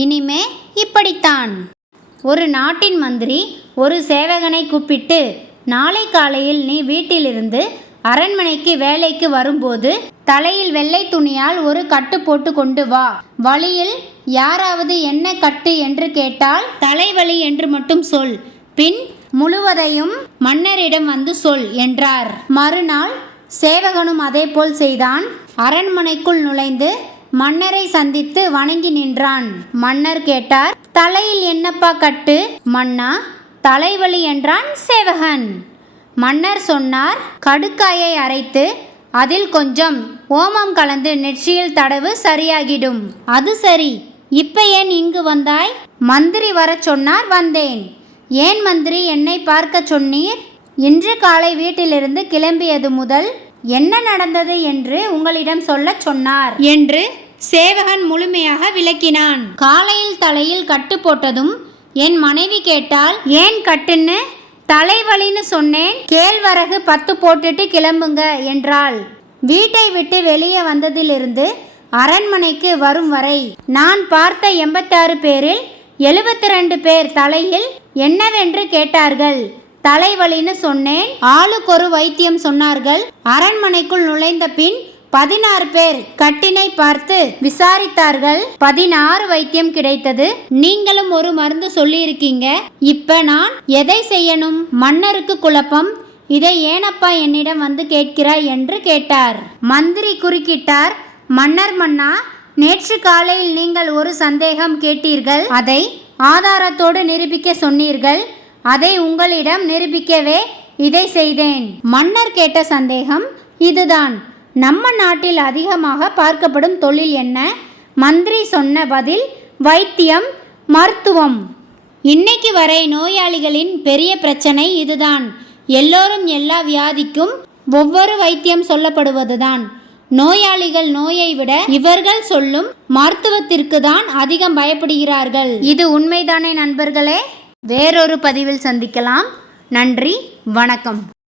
இனிமே இப்படித்தான். ஒரு நாட்டின் மந்திரி ஒரு சேவகனை கூப்பிட்டு நாளை காலையில் நீ வீட்டிலிருந்து அரண்மனைக்கு வேலைக்கு வரும்போது தலையில் வெள்ளை துணியால் ஒரு கட்டு போட்டு கொண்டு வா. வழியில் யாராவது என்ன கட்டு என்று கேட்டால் தலைவலி என்று மட்டும் சொல். பின் முழுவதையும் மன்னரிடம் வந்து சொல் என்றார். மறுநாள் சேவகனும் அதேபோல் செய்தான். அரண்மனைக்குள் நுழைந்து மன்னரை சந்தித்து வணங்கி நின்றான். மன்னர் கேட்டார் தலையில் என்னப்பா கட்டு? மன்னா தலைவலி என்றான் சேவகன். மன்னர் சொன்னார் கடுக்காயை அரைத்து அதில் கொஞ்சம் ஓமம் கலந்து நெற்றியில் தடவு சரியாகிடும். அது சரி இப்ப ஏன் இங்கு வந்தாய்? மந்திரி வரச் சொன்னார் வந்தேன். ஏன் மந்திரி என்னை பார்க்க சொன்னீர்? இன்று காலை வீட்டிலிருந்து கிளம்பியது முதல் என்ன நடந்தது என்று உங்களிடம் சொல்லச் சொன்னார். என்று சேவகன் முழுமையாக விளக்கினான். காலையில் தலையில் கட்டு போட்டதும் என் மனைவி கேட்டால் ஏன் கட்டுன்னு? தலைவலின்னு சொன்னேன். கேழ்வரகு பத்து போட்டுட்டு கிளம்புங்க என்றாள். வீட்டை விட்டு வெளியே வந்ததிலிருந்து அரண்மனைக்கு வரும் வரை நான் பார்த்த எண்பத்தாறு பேரில் எழுபத்தி ரெண்டு பேர் தலையில் என்னவென்று கேட்டார்கள். தலைவலின்னு சொன்னேன். ஆளுக்கொரு வைத்தியம் சொன்னார்கள். அரண்மனைக்குள் நுழைந்த பின் பதினாறு பேர் கட்டினை பார்த்து விசாரித்தார்கள். பதினாறு வைத்தியம் கிடைத்தது. நீங்களும் ஒரு மருந்து சொல்லியிருக்கீங்க. இப்ப நான் எதை செய்யணும்? மன்னருக்கு குழப்பம். இதை ஏனப்பா என்னிடம் வந்து கேட்கிறாய் என்று கேட்டார். மந்திரி குறுக்கிட்டார். மன்னர் மன்னா நேற்று காலையில் நீங்கள் ஒரு சந்தேகம் கேட்டீர்கள். அதை ஆதாரத்தோடு நிரூபிக்க சொன்னீர்கள். அதை உங்களிடம் நிரூபிக்கவே இதை செய்தேன். மன்னர் கேட்ட சந்தேகம் இதுதான். நம்ம நாட்டில் அதிகமாக பார்க்கப்படும் தொழில் என்ன? மந்திரி சொன்ன பதில் வைத்தியம் மருத்துவம். இன்னைக்கு வரை நோயாளிகளின் பெரிய பிரச்சனை இதுதான். எல்லோரும் எல்லா வியாதிக்கும் ஒவ்வொரு வைத்தியம் சொல்லப்படுவதுதான். நோயாளிகள் நோயை விட இவர்கள் சொல்லும் மருத்துவத்திற்கு தான் அதிகம் பயப்படுகிறார்கள். இது உண்மைதானே நண்பர்களே? வேறொரு பதிவில் சந்திக்கலாம். நன்றி வணக்கம்.